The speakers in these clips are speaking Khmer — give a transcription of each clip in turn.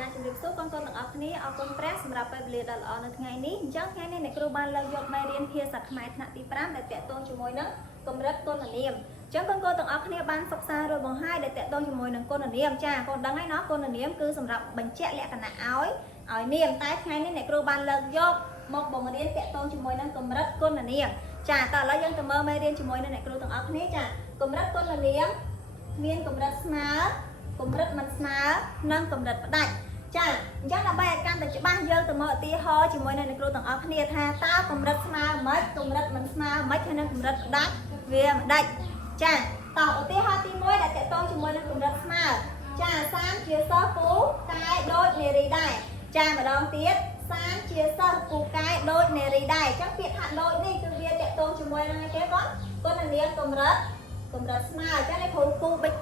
ចាជំរាបសួរកូនទាំងអស់គ្នាអរគុណព្រះសម្រាប់ពេលវេលាដ៏ល្អនៅថ្ងៃនេះអញ្ចឹងថ្ងៃនេះអ្នកគ្រូបានលើកយកមេរៀនភាសាខ្មែរថ្នាក់ទី5ដែលតាក់ទងជាមួយនឹងកម្រិតគុណនាមអញ្ចឹងកូនទាំងអស់គ្នាបានសិក្សារួចមកហើយដែលតាក់ទងជាមួយនឹងគុណនាមចាកូនដឹងហើយណោះគុណនាមគឺសម្រាប់បញ្ជាក់លក្ខណៈឲ្យនាមតែថ្ងៃនេះអ្នកគ្រូបានលើកយកមកបង្រៀនតាក់ទងជាមួយនឹងកម្រិតគុណនាមចាតើឥឡូវយើងទៅមើលមេរៀនជាមួយនឹងអ្នកគ្រូទាំងអស់គ្នាចាកម្រិតគុណនាមមានកម្រិតស្មើកម្រិតមិនស្មើនិងកម្រិតផ្ដាច់ចាអញ្ចឹងដើម្បីឲ្យកាន់តែច្បាស់យើងទៅមើលឧទាហរណ៍ជាមួយនឹងអ្នកគ្រូទាំងអស់គ្នាថាតើកម្រិតស្មើមិនកម្រិតមិនស្មើមិនហើយនឹងកម្រិតផ្ដាច់វាមិនដាច់ចាតោះឧទាហរណ៍ទី1ដែលតកតងជាមួយនឹងកម្រិតស្មើចា30ជាសិស្សពូកែដូចនារីដែរចាម្ដងទៀត30ជាសិស្សពូកែដូចនារីដែរអញ្ចឹងពាក្យថាដូចនេះគឺវាតកតងជាមួយនឹងអីគេគាត់គុណនាមកម្រិតស្មើអញ្ចឹងនេះគ្រូគូបិច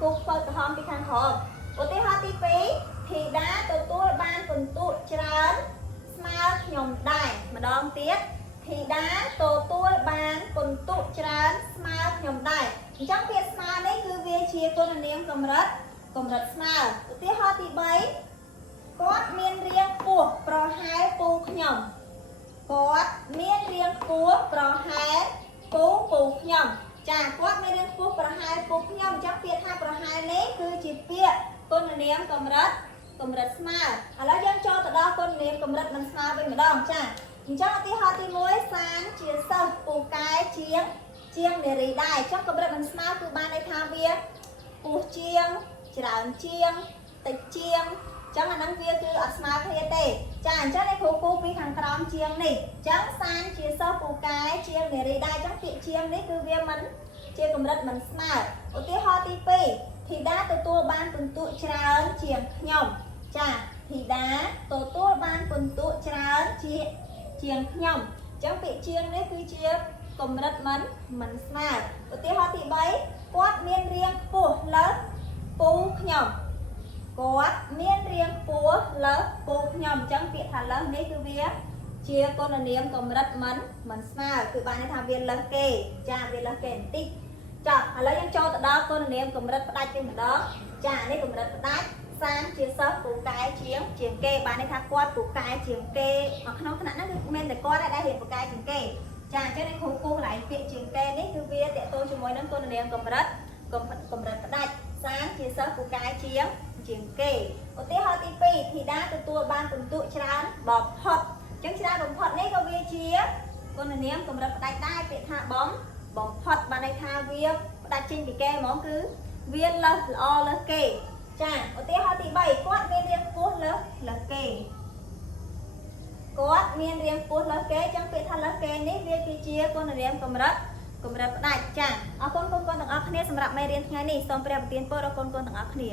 គូធ្វើក្រហមពីខាងក្រោមឧទាហរណ៍ទី2ធីតាទទួលបានពិន្ទុច្រើនស្មើខ្ញុំដែរម្ដងទៀតធីតាទទួលបានពិន្ទុច្រើនស្មើខ្ញុំដែរអញ្ចឹងពាក្យស្មើនេះគឺវាជាគុណនាមកម្រិតស្មើឧទាហរណ៍ទី3គាត់មានរាងខ្ពស់ប្រហែលពូខ្ញុំគាត់មានរាងខ្ពស់ប្រហែលពូខ្ញុំចាគាត់មានរាងខ្ពស់ប្រហែលពូខ្ញុំអញ្ចឹងពាក្យថាប្រហែលនេះគឺជាពាក្យគុណនាមកម្រិតស្មើឥឡូវយើងចូលទៅដល់គុណនាមកម្រិតមិនស្មើវិញម្ដងចាអញ្ចឹងឧទាហរណ៍ទី1សានជាសិស្សពូកែជាងនារីដែរអញ្ចឹងកម្រិតមិនស្មើគឺបានន័យថាវាពោះជាងច្រើនជាងតិចជាងអញ្ចឹងអាហ្នឹងវាគឺអត់ស្មើគ្នាទេចាអញ្ចឹងនេះគ្រូគូពីខាងក្រោមជាងនេះអញ្ចឹងសានជាសិស្សពូកែជាងនារីដែរអញ្ចឹងពាក្យជាងនេះគឺវាមិនជាកម្រិតមិនស្មើឧទាហរណ៍ទី2ធីតាទទួលបានពិន្ទុច្រើនជាងខ្ញុំចាធីតាទទួលបានពិន្ទុច្រើនជាងខ្ញុំអញ្ចឹងពាក្យជាងនេះគឺជាកម្រិតមិនស្មើឧទាហរណ៍ទី3គាត់មានរាងខ្ពស់លើសពូខ្ញុំគាត់មានរាងខ្ពស់លើសពូខ្ញុំអញ្ចឹងពាក្យថាលើសនេះគឺវាជាគុណនាមកម្រិតមិនស្មើគឺបានន័យថាវាលើសគេចាវាលើសគេបន្តិចចាឥឡូវយើងចូលទៅដល់គុណនាមកម្រិតផ្ដាច់វិញម្ដងចានេះកម្រិតផ្ដាច់សានជាសិស្សពូកែជាងគេបានន័យថាគាត់ពូកែជាងគេមកក្នុងថ្នាក់ហ្នឹងគឺមានតែគាត់ដែលរៀនពូកែជាងគេចាអញ្ចឹងនេះគ្រូគូកន្លែងពាក្យជាងគេនេះគឺវាតកតងជាមួយនឹងគុណនាមកម្រិតផ្ដាច់សានជាសិស្សពូកែជាងគេឧទាហរណ៍ទី2ធីតាទទួលបានពិន្ទុច្រើនបំផុតអញ្ចឹងច្រើនបំផុតនេះក៏វាជាគុណនាមកម្រិតផ្ដាច់ដែរពាក្យថាបំផុតបានន័យថាវាផ្ដាច់ចេញពីគេហ្មងគឺវាលើសល្អលើសគេចាឧទាហរណ៍ទី3គាត់មានរាងខ្ពស់លើសគេគាត់មានរាងខ្ពស់លើសគេអញ្ចឹងពាក្យថាលើសគេនេះវាគឺជាគុណនាមកម្រិតផ្ដាច់ចាអរគុណកូនទាំងអស់គ្នាសម្រាប់មេរៀនថ្ងៃនេះសូមព្រះប្រទានពរដល់កូនទាំងអស់គ្នា